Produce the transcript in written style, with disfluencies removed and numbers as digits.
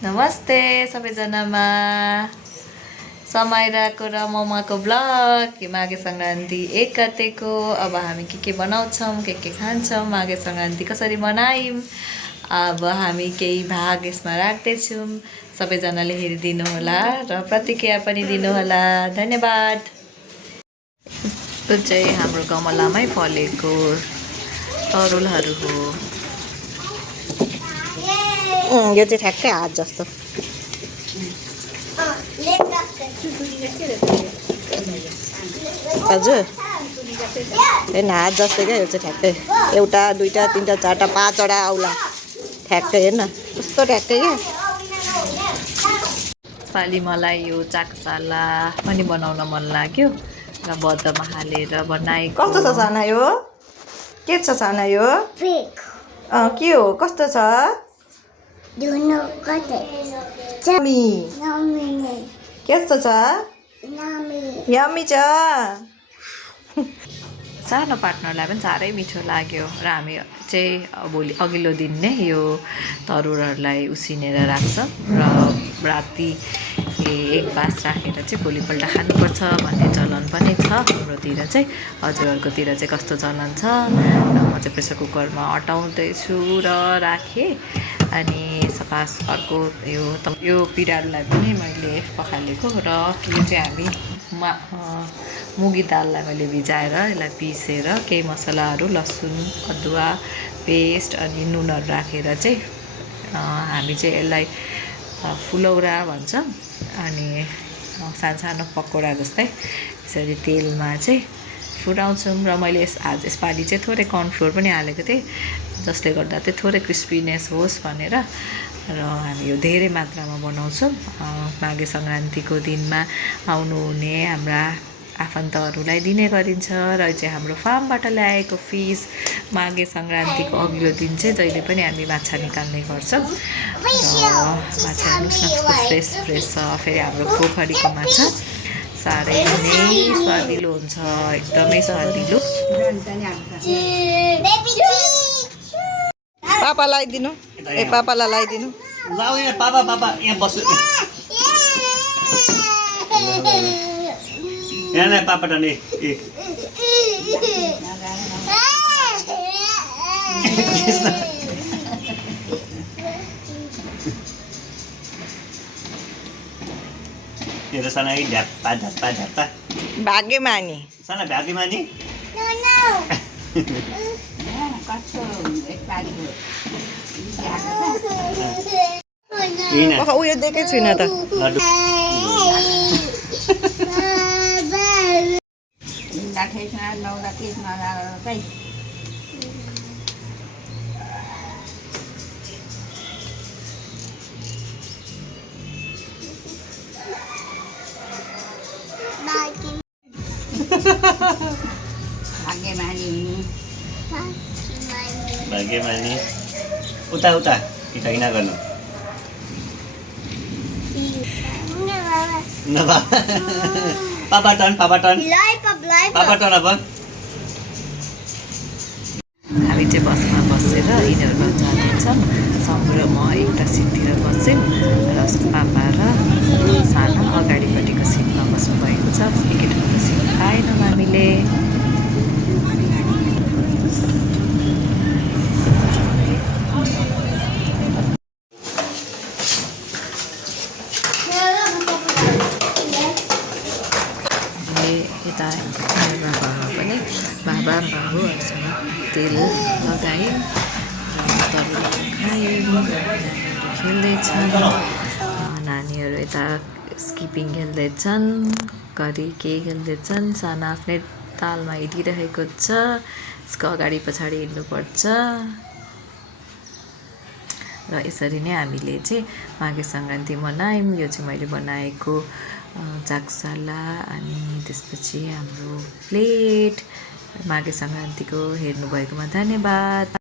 नमस्ते सबैजनामा समाइराको र ममाको ब्लग माघे सङ्क्रान्ति 1 गतेको। अब हामी के बनाउँछौँ, के खान्छौँ, माघे सङ्क्रान्ति कसरी मनायौँ, अब हामी केही भाग यसमा राख्दैछौँ। सबैजनाले हेरिदिनु होला र प्रतिक्रिया पनि दिनुहोला। धन्यवाद। यो चाहिँ हाम्रो गमलामै फलेको तरुलहरू हो। यो चाहिँ ठ्याक्कै हात जस्तो। हजुर हेर्न हात जस्तै क्या, यो चाहिँ ठ्याक्कै 1 2 3 4 5वटा आउला ठ्याक्कै। हेर्न कस्तो ठ्याक्कै क्या। पालि मलाई यो चाकसाला पनि बनाउन मन लाग्यो र बदमा हालेर बनाएको। कस्तो छ साना यो? के छ साना यो? के हो, कस्तो छ? कस्तो छ? यम्मी छ। सानो पार्टनरलाई पनि साह्रै मिठो लाग्यो र हामी चाहिँ भोलि अघिल्लो दिन नै यो तरुलहरूलाई उसिनेर राख्छ र राति 1 बास राखेर चाहिँ भोलिपल्ट खानुपर्छ भन्ने चलन पनि छ हाम्रोतिर चाहिँ। हजुरहरूकोतिर चाहिँ कस्तो चलन छ? र म चाहिँ प्रेसर कुकरमा अटाउँदैछु र राखेँ। अनि सफा अर्को यो पिँडालुलाई पनि मैले पखालेको र यो चाहिँ हामी मुगी दाललाई मैले भिजाएर यसलाई पिसेर केही मसलाहरू लसुन अदुवा पेस्ट अनि नुनहरू राखेर चाहिँ हामी चाहिँ यसलाई फुलौरा भन्छ। अनि सानो पकौडा जस्तै यसरी तेलमा चाहिँ फुटाउँछौँ। र मैले यसपालि चाहिँ थोरै कर्नफ्लोर पनि हालेको थिएँ, जसले गर्दा चाहिँ थोरै क्रिस्पीनेस होस् भनेर। र हामी यो धेरै मात्रामा बनाउँछौँ। माघे सङ्क्रान्तिको दिनमा आउनुहुने हाम्रा आफन्तहरूलाई दिने गरिन्छ। र चाहिँ हाम्रो फार्मबाट ल्याएको फिस माघे सङ्क्रान्तिको अघिल्लो दिन चाहिँ जहिले पनि हामी माछा निकाल्ने गर्छौँ। र माछा हेर्नुहोस् न कस्तो फ्रेस छ। फेरि हाम्रो पोखरीको माछा साह्रै नै स्वादिलो हुन्छ, एकदमै स्वादिलो। पापा लगाइदिनु, पापालाई लगाइदिनु। पापा यहाँ बस्नु। यहाँ पापा टाने मेरो साना ढ्याप्पा ढ्याप्पा ढ्याप्पा भाग्यमानी साना भाग्यमानी। उयो दिएकै छुइनँ त। भाग्यमानी उता उता इता किन गर्नु? पापा टर्न अब हामी चाहिँ बसमा बसेर यिनीहरू जाँदैछौँ। सङ्ग्र म एउटा सिटतिर बस्यौँ र उसको पापा र सानो अगाडिपट्टिको सिटमा बस्नुभएको छ। एकेठाउँको सिट पाएनौँ हामीले। यता बाबामा पनि बाबुहरूसँग तेल लगायौँ र तरुलहरू खायौँ। नानीहरू खेल्दैछन्, नानीहरू यता स्किपिङ खेल्दैछन्, घरि के खेल्दैछन्। सानो आफ्नै तालमा हिँडिरहेको छ, यसको अगाडि पछाडि हिँड्नुपर्छ। र यसरी नै हामीले चाहिँ माघे सङ्क्रान्ति मनायौँ। यो चाहिँ मैले बनाएको चाकसाला अनि त्यसपछि हाम्रो प्लेट। माघे सङ्क्रान्तिको हेर्नुभएकोमा धन्यवाद।